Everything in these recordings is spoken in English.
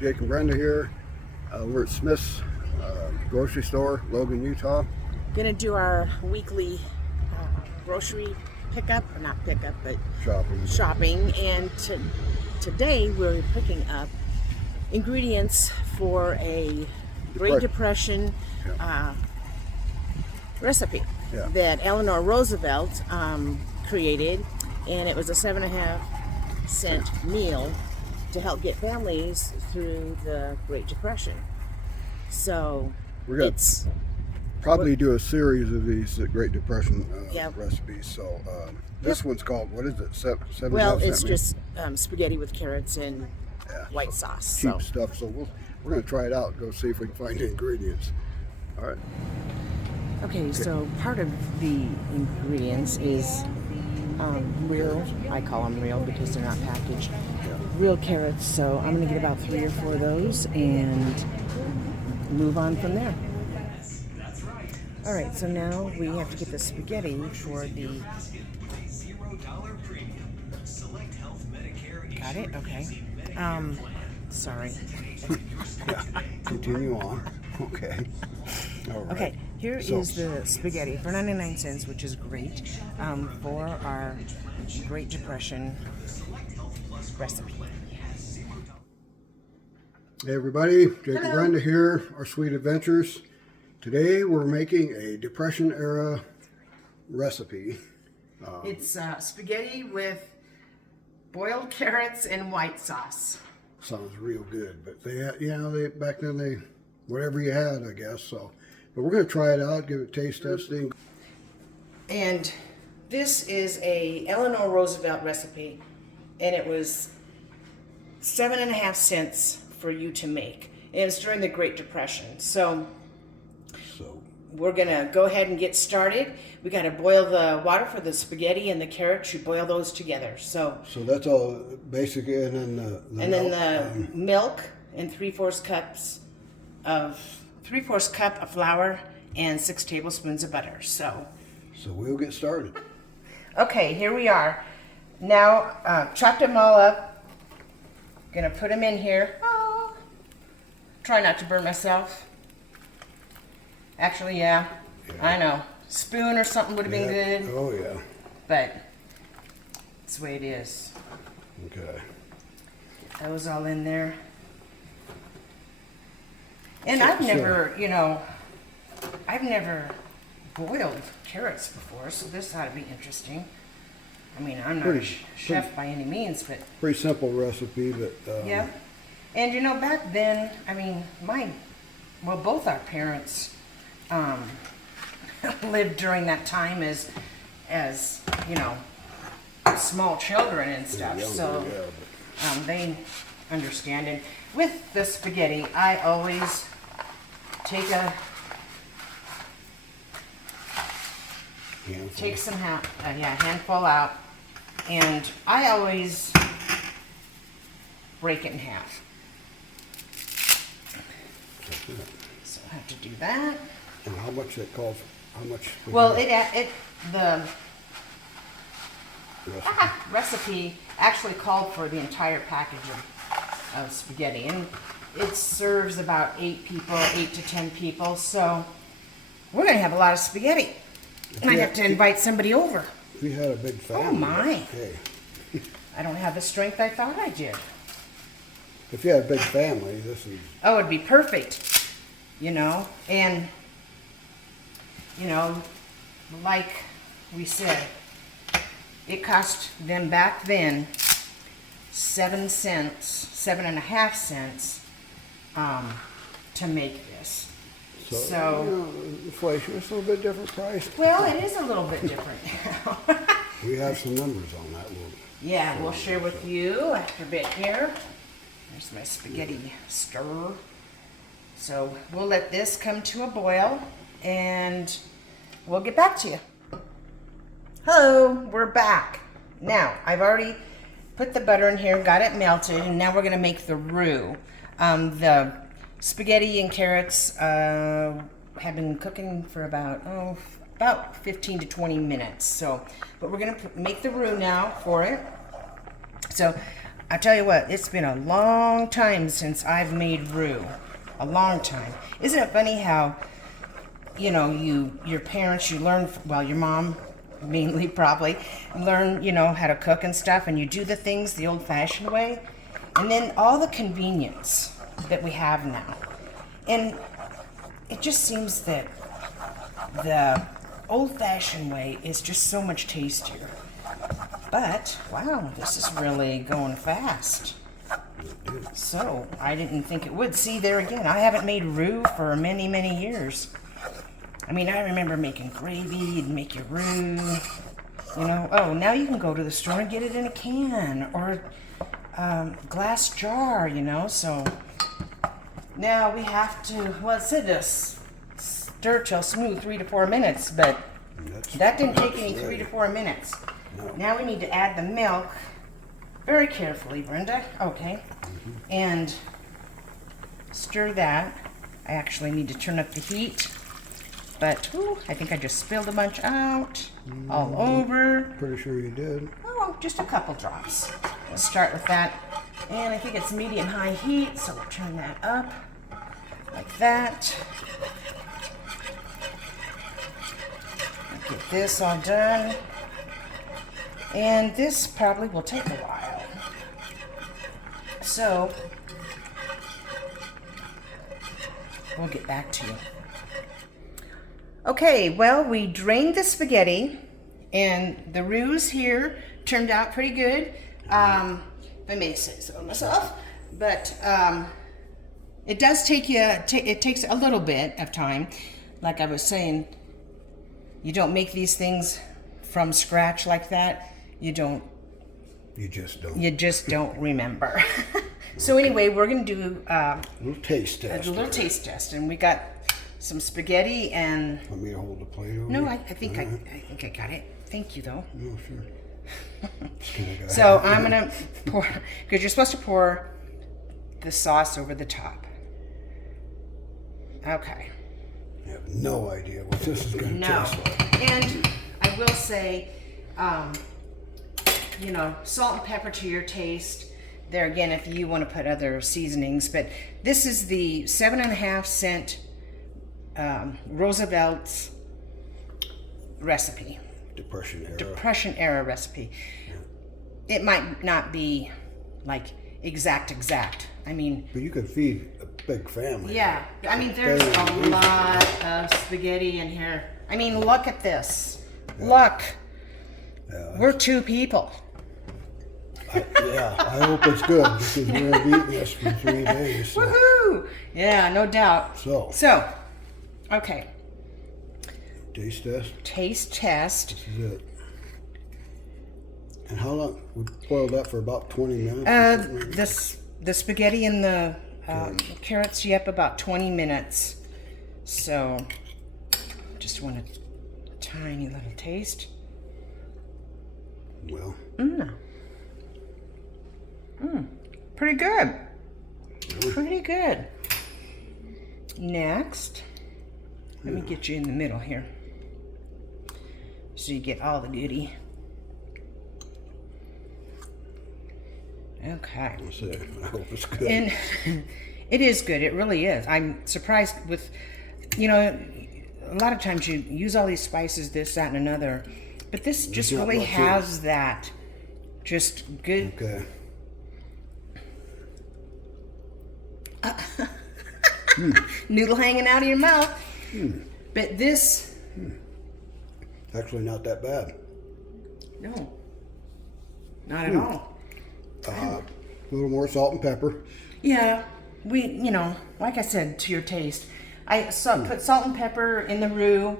Jake and Brenda here. We're at Smith's grocery store, Logan, Utah. Gonna do our weekly grocery pickup, or not pickup, but shopping. And today we're picking up ingredients for a Great Depression recipe that Eleanor Roosevelt created, and it was a 7.5-cent meal to help get families through the Great Depression. So we're going to probably do a series of these Great Depression recipes. So this one's called, what is it? Well, it's just spaghetti with carrots and white sauce. Cheap stuff. So we're going to try it out and go see if we can find the ingredients. All right. Okay, so part of the ingredients is real, I call them real because they're not packaged, real carrots. So I'm going to get about 3 or 4 of those and move on from there. All right, so now we have to get the spaghetti for the... Got it? Okay. Sorry. Continue on. Okay. All right. Okay, here is the spaghetti for 99 cents, which is great, for our Great Depression recipe. Hey everybody, Jake and Brenda here, our Sweet Adventures. Today we're making a Depression era recipe. It's spaghetti with boiled carrots and white sauce. Sounds real good, but they back then whatever you had, I guess. So, but we're going to try it out, give it a taste testing. And this is a Eleanor Roosevelt recipe, and it was 7.5 cents for you to make. And it was during the Great Depression. So we're gonna go ahead and get started. We gotta boil the water for the spaghetti and the carrots. You boil those together. So that's all basically, and then the milk and 3/4 cup of flour and 6 tablespoons of butter. So we'll get started. Okay, here we are. Now chopped them all up. Gonna put them in here. Oh, try not to burn myself. Actually, yeah, I know. Spoon or something would have been good. Oh, yeah. But that's the way it is. Okay. Get those all in there. And I've never boiled carrots before, so this ought to be interesting. I mean, I'm not a chef by any means, but... Pretty simple recipe, but... yeah. And, back then, I mean, both our parents... lived during that time as small children and stuff, so they understand. And with the spaghetti, I always take some handful out, and I always break it in half. So I have to do that. And how much it calls? How much? Well, the recipe actually called for the entire package of spaghetti, and it serves about 8 to 10 people. So we're gonna have a lot of spaghetti. I have to invite somebody over. If you had a big family. Oh my! Okay. I don't have the strength I thought I did. If you had a big family, this is. Oh, it'd be perfect. And. Like we said, it cost them back then 7.5 cents to make this. So inflation is a little bit different price. Well, it is a little bit different now. We have some numbers on that. We'll share with you after a bit here. There's my spaghetti stir. So we'll let this come to a boil, and we'll get back to you. Hello, we're back. Now, I've already put the butter in here, got it melted, and now we're gonna make the roux. The spaghetti and carrots have been cooking for about 15 to 20 minutes. But we're gonna make the roux now for it. So I tell you what, it's been a long time since I've made roux. A long time. Isn't it funny how, you know, your parents, you learn, well, your mom mainly probably, learn, you know, how to cook and stuff, and you do the things the old-fashioned way, and then all the convenience that we have now. And it just seems that the old-fashioned way is just so much tastier. But, wow, this is really going fast. So, I didn't think it would. See, there again, I haven't made roux for many, many years. I mean, I remember making gravy, you'd make your roux, you know. Oh, now you can go to the store and get it in a can or glass jar, you know. So, now we have to, well, it said to stir till smooth 3 to 4 minutes, but that didn't take any 3 to 4 minutes. No. Now we need to add the milk very carefully, Brenda. Okay. And stir that. I actually need to turn up the heat. But, ooh, I think I just spilled a bunch out all over. Pretty sure you did. Oh, just a couple drops. Let's start with that. And I think it's medium-high heat, so we'll turn that up like that. Get this all done. And this probably will take a while. So, we'll get back to you. Okay, well, we drained the spaghetti, and the roux here turned out pretty good. If I may say so myself, but it does take you. It takes a little bit of time. Like I was saying, you don't make these things from scratch like that. You don't. You just don't. You just don't remember. So anyway, we're gonna do a little taste test. A little taste test, and we got some spaghetti and. Want me to hold the plate over? No, I think I think I got it. Thank you, though. No, sure. So I'm gonna pour, because you're supposed to pour the sauce over the top. Okay. I have no idea what this is going to taste like. And I will say, you know, salt and pepper to your taste. There again, if you want to put other seasonings, but this is the 7.5 cent Roosevelt's recipe. Depression era recipe. Yeah. It might not be like exact. I mean, but you could feed a big family. Yeah, I mean, there's a lot of spaghetti in here. I mean, look at this. Yeah. Look, we're 2 people. I hope it's good because we're going to be eating this for 3 days. So. Woohoo! Yeah, no doubt. So, okay. Taste test? Taste test. This is it. And how long? We boiled that for about 20 minutes? The spaghetti and the carrots, yep, about 20 minutes. So, just want a tiny little taste. Well. Pretty good. Really? Pretty good. Next, let me get you in the middle here, so you get all the goodie. Okay. I hope it's good. And it is good. It really is. I'm surprised with, you know, a lot of times you use all these spices, this, that, and another, but this just really has that just good. Okay. Noodle hanging out of your mouth. But this... Actually not that bad. No. Not at all. A little more salt and pepper. Yeah. We, you know, like I said, to your taste. I put salt and pepper in the roux,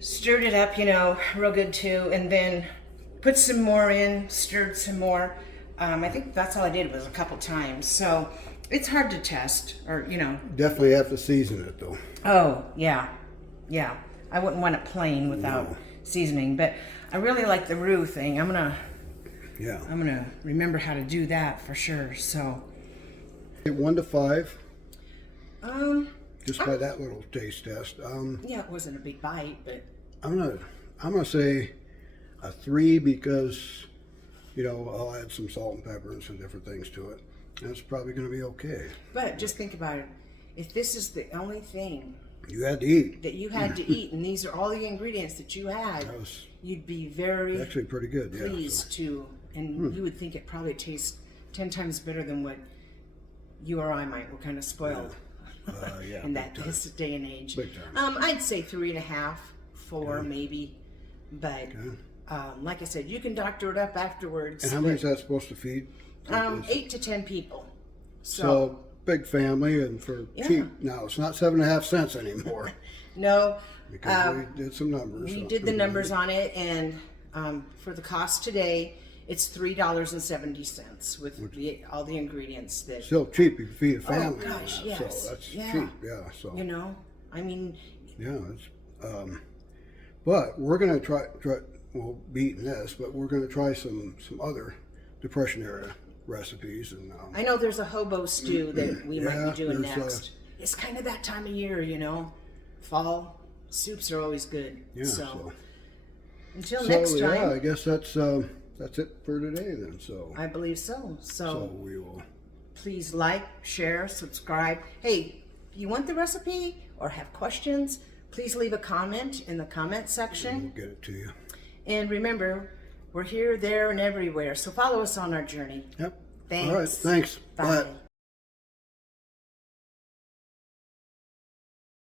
stirred it up, you know, real good too, and then put some more in, stirred some more. I think that's all I did was a couple times. So it's hard to test, or, you know. Definitely have to season it, though. Oh, yeah. Yeah. I wouldn't want it plain without seasoning, but I really like the roux thing. I'm gonna remember how to do that for sure. So 1 to 5. Just by that little taste test. Yeah, it wasn't a big bite, but I'm gonna say a 3 because you know, I'll add some salt and pepper and some different things to it. And it's probably going to be okay. But just think about it. If this is the only thing You had to eat. that you had to eat, and these are all the ingredients that you had, That was you'd be very actually pretty good. Yeah. pleased to, and you would think it probably tastes 10 times better than what you or I might. We're kind of spoiled Yeah. in that this day and age. Big time. I'd say 3.5, 4 maybe, but like I said, you can doctor it up afterwards. And how many is that supposed to feed? 8 to 10 people. So big family, and for cheap. Now it's not 7.5 cents anymore No, because we did some numbers. we did the numbers on it, and for the cost today, it's $3.70 with all the ingredients that. Still cheap if you feed a family. Oh gosh, on that, yes. So that's Yeah. cheap. Yeah. So You know, I mean, yeah, it's but we're gonna try. We'll be eating this, but we're gonna try some other Depression era recipes, and I know there's a hobo stew that we might Yeah, be doing there's, next. It's kind of that time of year, you know. Fall soups are always good. yeah. So until So, next time, yeah, I guess that's it for today then. So I believe so. so we will. Please like, share, subscribe. Hey, if you want the recipe or have questions, please leave a comment in the comment section. We'll get it to you. And remember, we're here, there, and everywhere. So follow us on our journey. Yep. Thanks. All right. Thanks. Bye. Bye.